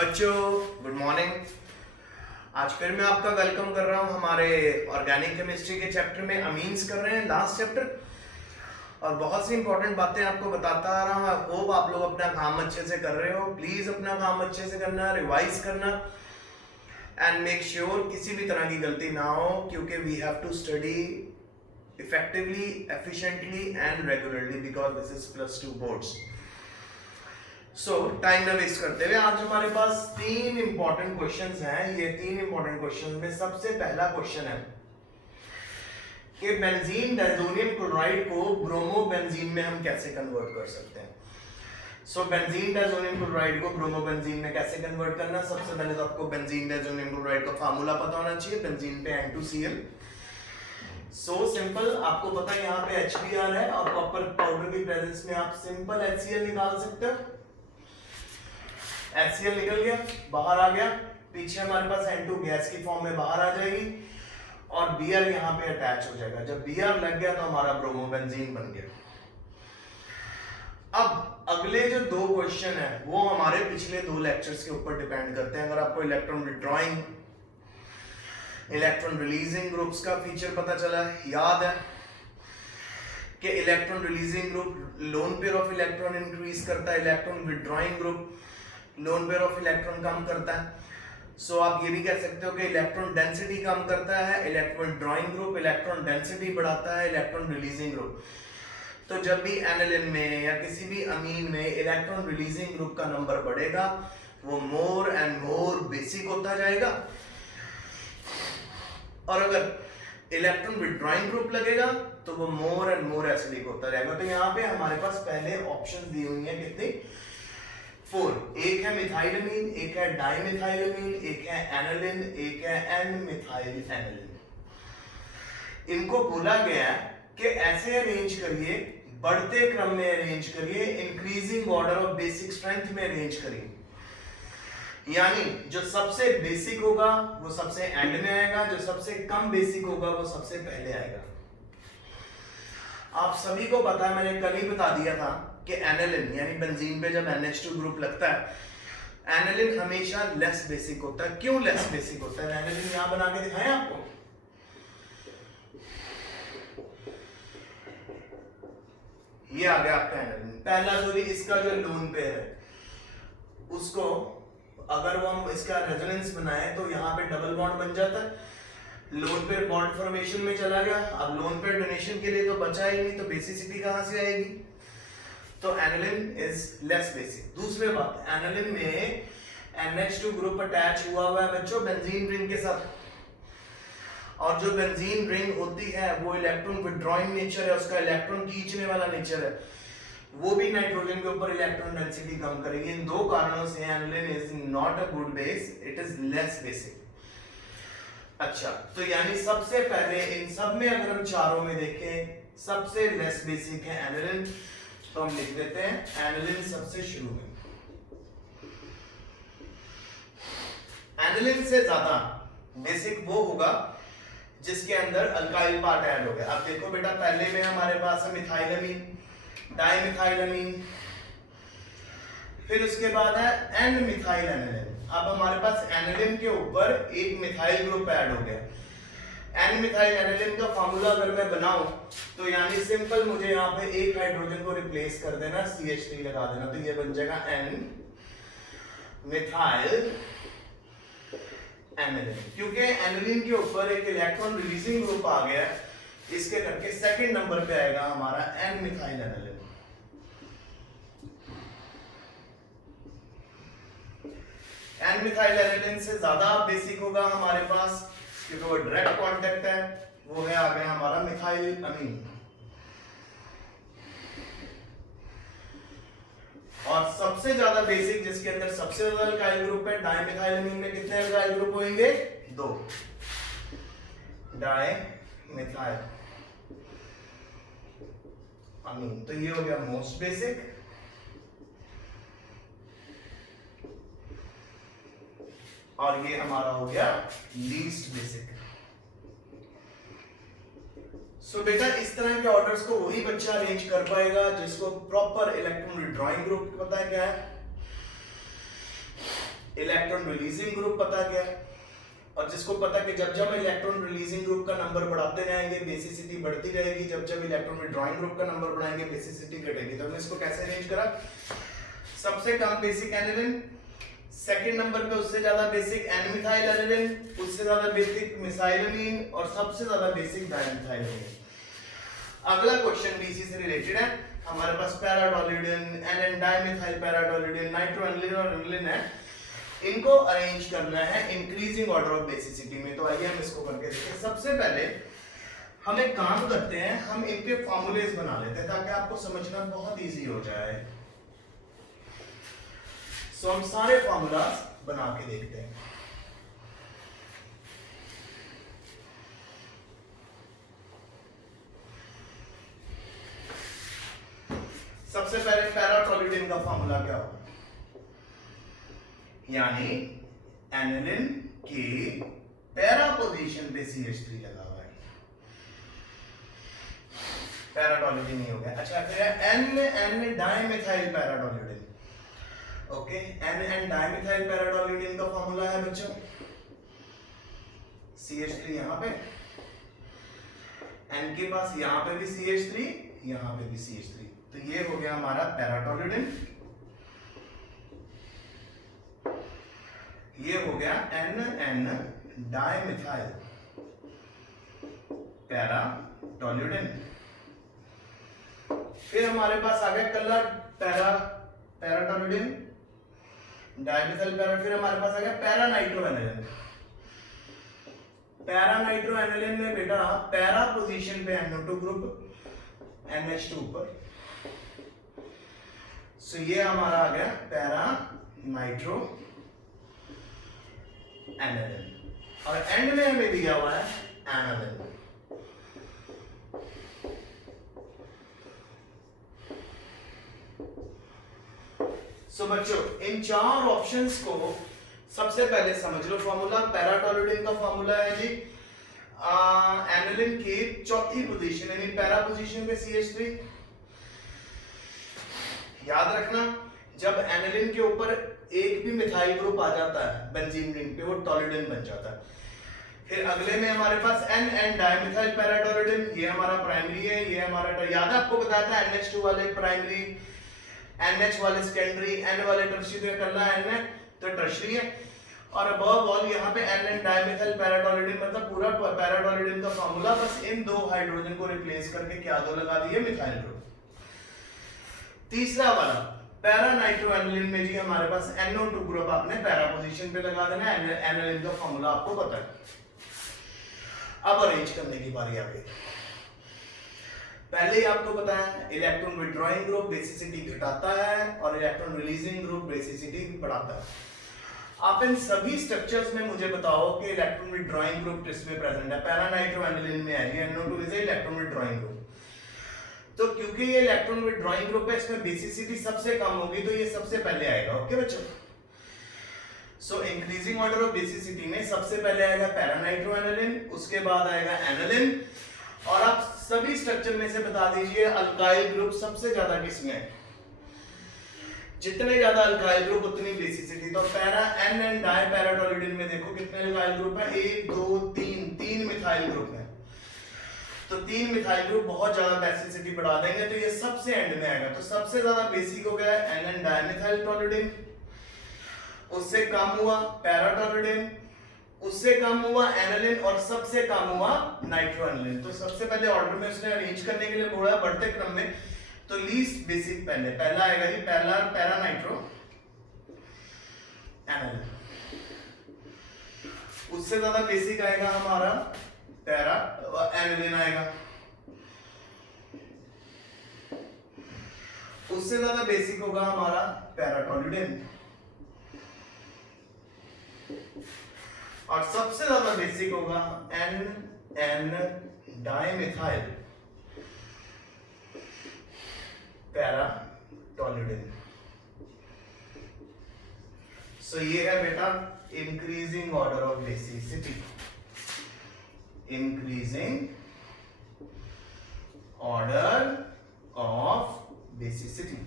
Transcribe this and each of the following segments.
बच्चों good morning. आज फिर मैं आपका वेलकम कर रहा हूं हमारे ऑर्गेनिक केमिस्ट्री के चैप्टर में। अमीन्स कर रहे हैं, लास्ट चैप्टर, और बहुत सी इंपॉर्टेंट बातें आपको बताता आ रहा हूं। आई होप आप लोग अपना काम अच्छे से कर रहे हो। प्लीज अपना काम अच्छे से करना, रिवाइज करना एंड मेक श्योर किसी भी तरह की गलती ना हो, क्योंकि we have to study effectively, efficiently and regularly because this is +2 boards. So time न वेस्ट करते हुए आज हमारे पास 3 इंपॉर्टेंट क्वेश्चंस हैं। ये 3 इंपॉर्टेंट क्वेश्चंस में सबसे पहला क्वेश्चन है कि बेंजीन डायज़ोनियम क्लोराइड को ब्रोमोबेंजीन में हम कैसे कन्वर्ट कर सकते हैं। सो बेंजीन डायज़ोनियम क्लोराइड को ब्रोमोबेंजीन में कैसे कन्वर्ट करना। सबसे पहले तो आपको बेंजीन डायज़ोनियम क्लोराइड का फार्मूला पता होना चाहिए। बेंजीन पे N2Cl, सो सिंपल। आपको पता है यहाँ पे HBr है और कॉपर पाउडर की प्रेजेंस में आप सिंपल HCl निकाल सकते हो। HCl निकल गया, बाहर आ गया, पीछे हमारे पास N2 गैस की फॉर्म में बाहर आ जाएगी और Br यहाँ पे अटैच हो जाएगा। जब Br लग गया तो हमारा ब्रोमोबेंजीन बन गया। अब अगले जो 2 क्वेश्चन है वो हमारे पिछले 2 लेक्चर्स के ऊपर डिपेंड करते हैं। अगर आपको electron withdrawing, electron releasing groups का फीचर पता चला है, याद है कि electron releasing group lone pair of electron increase करता है, electron withdrawing group lone pair of electron कम करता है। सो आप ये भी कह सकते हो कि इलेक्ट्रॉन डेंसिटी कम करता है electron drawing group, electron density बढ़ाता है इलेक्ट्रॉन रिलीजिंग ग्रुप। तो जब भी एनालिन में या किसी भी अमीन में इलेक्ट्रॉन रिलीजिंग ग्रुप का नंबर बढ़ेगा वो मोर एंड मोर बेसिक होता जाएगा, और अगर इलेक्ट्रॉन विड्रॉइंग ग्रुप लगेगा तो वो मोर एंड मोर एसिडिक होता जाएगा। तो यहाँ पे हमारे पास पहले ऑप्शन दी हुई है कितनी, 4। एक है मिथाइलमीन, एक है डाइमिथाइलमीन, एक है एनालिन, एक है N-मिथाइल एनालिन। इनको बोला गया कि ऐसे अरेंज करिए, बढ़ते क्रम में अरेंज करिए, increasing order of basic strength में अरेंज करिए। यानी जो सबसे बेसिक होगा वो सबसे एंड में आएगा, जो सबसे कम बेसिक होगा वो सबसे पहले आएगा। आप सभी को पता है, मैंने कल ही बता दिया था कि एनालिन यानी बेंजीन पे जब NH2 ग्रुप लगता है, एनालिन हमेशा लेस बेसिक होता है। क्यों लेस बेसिक होता है? एनालिन यहां बना के दिखाएं आपको। ये आ गया आपका एनालिन। पहला जो भी इसका जो लोन पेयर है उसको अगर वो हम इसका रेजोनेंस बनाए तो यहाँ पे डबल बॉन्ड बन जाता है, लोन पेयर बॉन्ड फॉर्मेशन में चला गया। अब लोन पेयर डोनेशन के लिए तो बचा ही नहीं, तो बेसिसिटी कहां से आएगी? तो एनालिन इज लेस बेसिक। दूसरी बात, एनालिन में NH2 ग्रुप अटैच हुआ हुआ है बच्चों बेंजीन रिंग के साथ, और जो बेंजीन रिंग होती है वो इलेक्ट्रॉन विड्रॉइंग नेचर है, उसका इलेक्ट्रॉन खींचने वाला नेचर है, वो भी नाइट्रोजन के ऊपर इलेक्ट्रॉन डेंसिटी कम करेगी। इन 2 कारणों से aniline is not a good base, it is less basic. अच्छा, तो यानी सबसे पहले इन सब में अगर हम चारों में देखें सबसे लेस बेसिक है एनालिन, तो हम लिख देते हैं एनालिन सबसे शुरू में। एनालिन से ज्यादा बेसिक वो होगा जिसके अंदर अल्काइल पार्ट ऐड हो गया। अब देखो बेटा, पहले में हमारे पास है मिथाइलमीन, डाइमिथाइलमीन, फिर उसके बाद है N-मिथाइल एनालिन। अब हमारे पास एनालिन के ऊपर एक मिथाइल ग्रुप ऐड हो गया। N-मिथाइल एनालिन का फार्मूला अगर मैं बनाऊं तो यानी सिंपल मुझे यहाँ पे एक हाइड्रोजन को रिप्लेस कर देना, CH3 लगा देना, तो ये बन जाएगा N-मिथाइल एनालिन। क्योंकि एनालिन के ऊपर एक इलेक्ट्रॉन रिलीजिंग ग्रुप आ गया, इसके करके सेकंड नंबर पे आएगा हमारा N-मिथाइल एनालिन। N-मिथाइल एनालिन से ज्यादा बेसिक होगा हमारे पास क्योंकि वो डायरेक्ट कांटेक्ट है, वो है आ गया हमारा मिथाइल अमीन। और सबसे ज्यादा बेसिक जिसके अंदर सबसे ज्यादा अल्काइल ग्रुप है, डाइमिथाइल अमीन में कितने अल्काइल ग्रुप होंगे? 2। डाइमिथाइल अमीन, तो ये हो गया मोस्ट बेसिक, और ये हमारा हो गया लीस्ट बेसिक। सो बेटा इस तरह के ऑर्डर्स को वही बच्चा अरेंज कर पाएगा जिसको प्रॉपर इलेक्ट्रॉन विड्रॉइंग ग्रुप पता है क्या है, इलेक्ट्रॉन रिलीजिंग ग्रुप पता क्या है, और जिसको पता कि जब जब इलेक्ट्रॉन रिलीजिंग ग्रुप का नंबर बढ़ाते जाएंगे बेसिसिटी बढ़ती रहेगी, जब जब इलेक्ट्रॉन विड्रॉइंग ग्रुप का नंबर बढ़ाएंगे बेसिसिटी घटेगी। तो हमने इसको कैसे अरेंज करा, सबसे कम बेसिक एनिलिन, सेकंड नंबर पे उससे ज्यादा बेसिक एन मिथाइल एनिलिन, उससे ज्यादा बेसिक मिथाइलमीन और सबसे ज्यादा बेसिक डाइमिथाइलमीन। अगला क्वेश्चन भी इसी से रिलेटेड है, हमारे पास पैराटोल्यूडिन, एन डाइमिथाइल पैराटोल्यूडिन, नाइट्रोएनिलिन और एनिलिन है, इनको अरेंज करना है इंक्रीजिंग ऑर्डर ऑफ बेसिसिटी में। तो आइए हम इसको करके देखते हैं। सबसे पहले हम एक काम करते हैं, हम इनके फॉर्मूलेज बना लेते हैं ताकि आपको समझना बहुत इजी हो जाए। सो हम सारे फॉर्मूलाज बना के देखते हैं। सबसे पहले पैराटोल्यूडिन का फॉर्मूला क्या होगा, यानी एनिलिन की पैरा पोजीशन पे CH3 लगा हुआ है, पैराटोल्यूडिन नहीं हो गया। अच्छा फिर N dimethyl paratoluidine, okay, N dimethyl paratoluidine का फॉर्मूला है बच्चों CH3 यहां पे, एन के पास यहां पे भी CH3, यहां पे भी CH3, तो ये हो गया हमारा पैराटोल्यूडिन, ये हो गया एन डाइमिथाइल पैराटोल्यूडिन। फिर हमारे पास आ गया कलर पैराटोल्यूडिन डाइमिथाइल पैरा, फिर हमारे पास आ गया पैरानाइट्रोएनिलिन। पैरानाइट्रोएनिलिन में बेटा पैरा पोजीशन पे NO2 ग्रुप, NH2 ऊपर, सो ये हमारा आ गया पैरानाइट्रो एनिलिन, और एंड में हमें दिया हुआ है एनिलिन। सो बच्चों इन चार ऑप्शंस को सबसे पहले समझ लो। फॉर्मूला पैराटोल्यूडिन का फॉर्मूला है जी एनिलिन की चौथी पोजीशन यानी पैरा पोजीशन पे CH3। याद रखना जब एनिलिन के ऊपर एक भी मिथाइल ग्रुप आ जाता है बेंजीन रिंग पे, वो टोल्यूडिन बन जाता है। फिर अगले में हमारे पास एन डाइमिथाइल पैराटोल्यूडिन, ये हमारा प्राइमरी है, ये हमारा याद है आपको बताया था NH2 वाले प्राइमरी, NH वाले सेकेंडरी, N वाले टर्शियरी, तो करना है N तो टर्शियरी है। और अबव ऑल यहाँ पे एन डाइमिथाइल पैराटोल्यूडिन, मतलब पूरा पैराटोल्यूडिन का फॉर्मूला बस इन दो हाइड्रोजन को रिप्लेस करके क्या दो लगा दिए, मिथाइल ग्रुप। तीसरा वाला पैरानाइट्रोएनिलिन में जी हमारे पास NO2 ग्रुप आपने पैरा पोजीशन पे लगा देना है, एनिलिन का फॉर्मूला आपको पता है। अब अरेंज करने की बारी आ गई। पहले ही आपको बताया इलेक्ट्रॉन विड्रॉइंग ग्रुप बेसिसिटी घटाता है और इलेक्ट्रॉन रिलीजिंग ग्रुप बेसिसिटी बढ़ाता है। आप इन सभी स्ट्रक्चर्स में मुझे बताओ कि इलेक्ट्रॉन विड्रॉइंग ग्रुप किसमें प्रेजेंट है। पैरानाइट्रोएनिलिन में है, ये NO2 is electron withdrawing group. तो क्योंकि ये इलेक्ट्रॉन विड्रॉइंग ग्रुप है, इसमें बेसिसिटी सबसे कम होगी, तो ये सबसे पहले आएगा। ओके बच्चों, सो इंक्रीजिंग ऑर्डर ऑफ बेसिसिटी में सबसे पहले आएगा पैरानाइट्रोएनिलिन, उसके बाद आएगा एनिलिन। और आप सभी स्ट्रक्चर में से बता दीजिए अल्काइल ग्रुप सबसे ज्यादा किसमें है। जितने ज्यादा अल्काइल ग्रुप उतनी बेसिसिटी। तो पैरा एन डाई पैराटोल्यूडिन में देखो कितने अल्काइल ग्रुप है, 1 2 3 3 मिथाइल ग्रुप है। तो 3 मिथाइल ग्रुप बहुत ज्यादा बेसिसिटी बढ़ा देंगे, तो ये सबसे एंड में आएगा। तो सबसे ज्यादा बेसिक हो गया एन डाइमिथाइल टोल्यूडिन, उससे कम हुआ पैराटोल्यूडिन, उससे कम हुआ एनिलिन और सबसे कम हुआ नाइट्रोएनिलिन। तो सबसे पहले ऑर्डर में उसने अरेंज करने के लिए बोला बढ़ते क्रम में, तो लीस्ट बेसिक पहला आएगा जी पैरानाइट्रो एनिलिन, उससे ज्यादा बेसिक आएगा हमारा पैरा एनिलिन आएगा, उससे ज्यादा बेसिक होगा हमारा पैराटोल्यूडिन, और सबसे ज्यादा बेसिक होगा एन डाइमिथाइल पैराटोल्यूडिन। सो ये है बेटा increasing order of basicity, increasing order of basicity.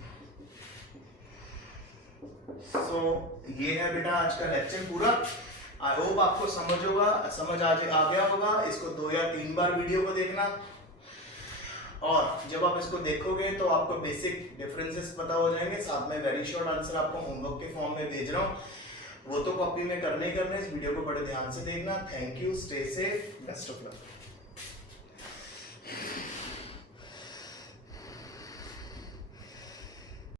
So ये है बेटा आज का लेक्चर पूरा। आई होप आपको समझ आ गया होगा। इसको 2 या 3 बार वीडियो को देखना, और जब आप इसको देखोगे तो आपको बेसिक डिफरेंसेस पता हो जाएंगे। साथ में वेरी शॉर्ट आंसर आपको होमवर्क के फॉर्म में भेज रहा हूँ, वो तो कॉपी में करने ही करने। इस वीडियो को बड़े ध्यान से देखना। Thank you, stay safe, best of luck.